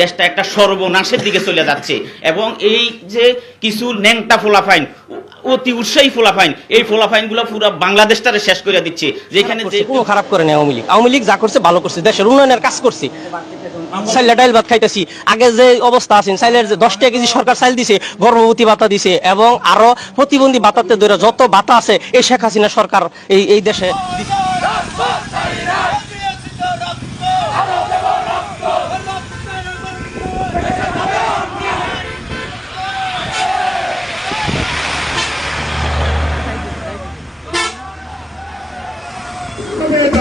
দেশটা একটা সর্বনাশের দিকে চলে যাচ্ছে। এবং এই যে কিছু ন্যাংটা ফোলাফাইন অতি উৎসাহী ফোলাফাইন এই ফোলাফাইনগুলো পুরো বাংলাদেশটারে শেষ করে দিচ্ছে। যেখানে কোনো খারাপ করে না আওয়ামী লীগ। আওয়ামী লীগ যা করছে ভালো করছে। দেশের উন্নয়নের কাজ করছে। চাইলে ডাইল ভাত খাইতেছি। আগে যে অবস্থা আছে চাইলের যে দশ টাকা কেজি সরকার চাইল দিছে গর্ভবতী ভাতা দিছে এবং আরও প্রতিবন্ধী ভাতাতে ধরে যত ভাতা আছে এই শেখ হাসিনা সরকার এই এই দেশে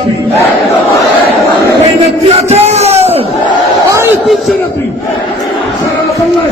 দিছে। এই নেত্রী আছে? আর তুলছে নেত্রী সারা বাংলায়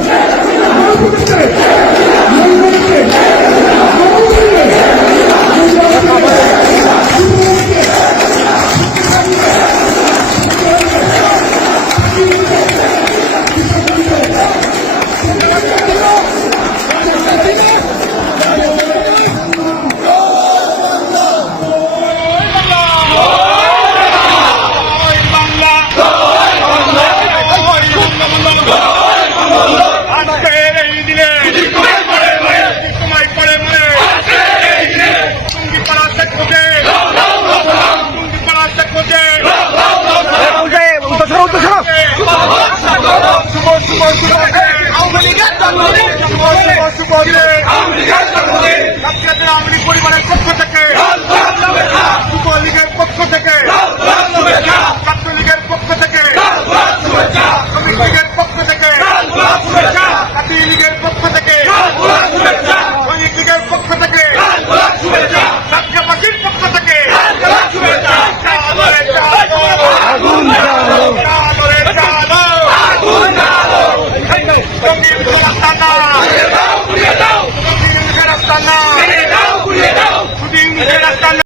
পরিবারের পক্ষ থেকে। যুব পক্ষ থেকে।